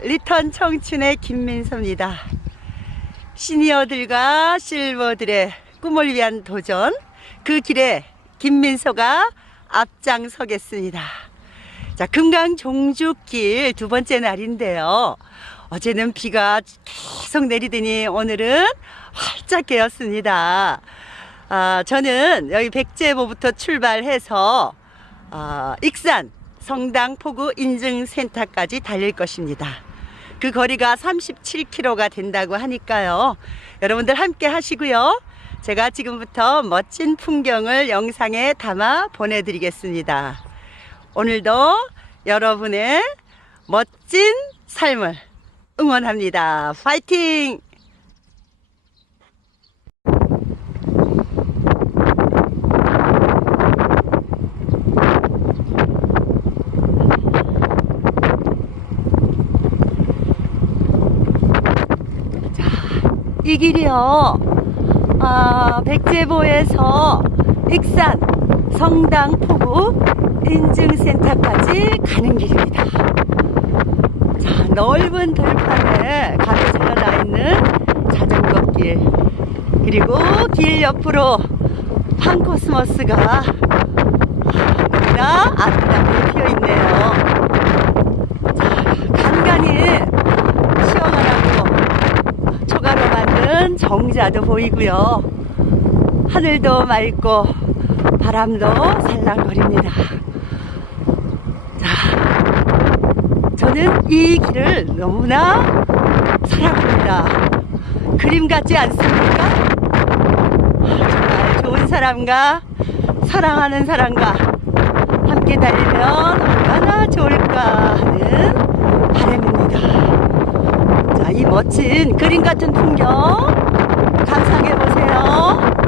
리턴 청춘의 김민서입니다. 시니어들과 실버들의 꿈을 위한 도전, 그 길에 김민서가 앞장서겠습니다. 자, 금강 종주길 두 번째 날인데요. 어제는 비가 계속 내리더니 오늘은 활짝 개었습니다. 아, 저는 여기 백제보부터 출발해서 아, 익산 성당 포구 인증센터까지 달릴 것입니다. 그 거리가 37km가 된다고 하니까요. 여러분들 함께 하시고요. 제가 지금부터 멋진 풍경을 영상에 담아 보내드리겠습니다. 오늘도 여러분의 멋진 삶을 응원합니다. 파이팅! 이 길이요. 아, 백제보에서 익산 성당 포구 인증센터까지 가는 길입니다. 자, 넓은 들판에 가로질러 나 있는 자전거 길. 그리고 길 옆으로 판코스모스가 너무나 아름답게 피어 있네요. 자, 간간히 시원하고 초가로 정자도 보이고요. 하늘도 맑고 바람도 살랑거립니다. 자, 저는 이 길을 너무나 사랑합니다. 그림 같지 않습니까? 아, 정말 좋은 사람과 사랑하는 사람과 함께 달리면 얼마나 좋을까 하는 바람입니다. 자, 이 멋진 그림 같은 풍경 감상해 보세요.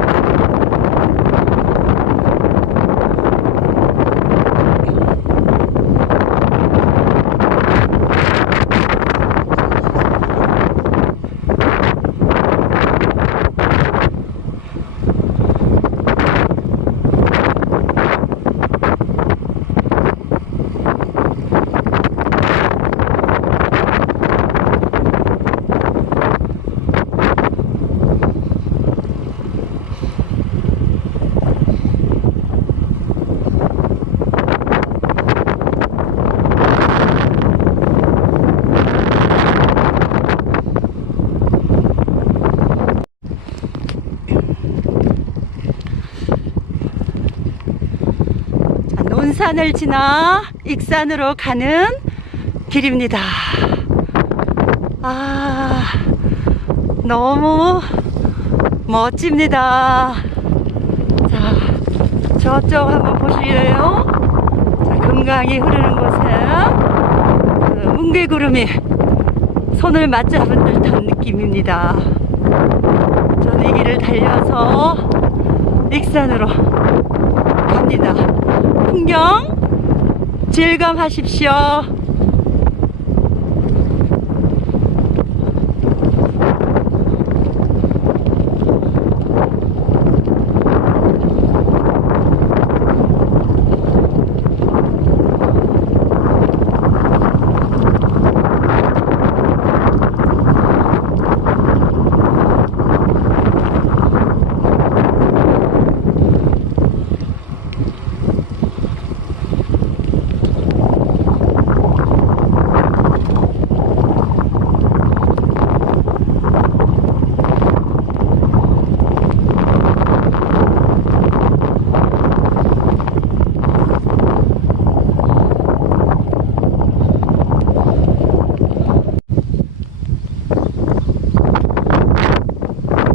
자, 논산을 지나 익산으로 가는 길입니다. 아, 너무 멋집니다. 자, 저쪽 한번 보실래요? 자, 금강이 흐르는 곳에 그 뭉게구름이 손을 맞잡은 듯한 느낌입니다. 저는 이 길을 달려서 익산으로 갑니다. 풍경 즐감하십시오.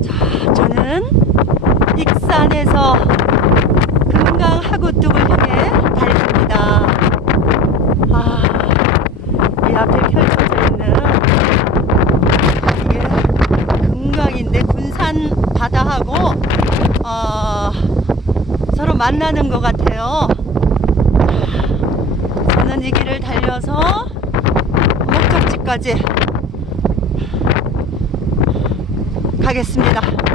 자, 저는 익산에서 금강 하구뚝을 향해 달립니다. 아, 이 앞에 펼쳐져 있는 이게 금강인데 군산 바다하고 어, 서로 만나는 것 같아요. 자, 저는 이 길을 달려서 목적지까지 가겠습니다.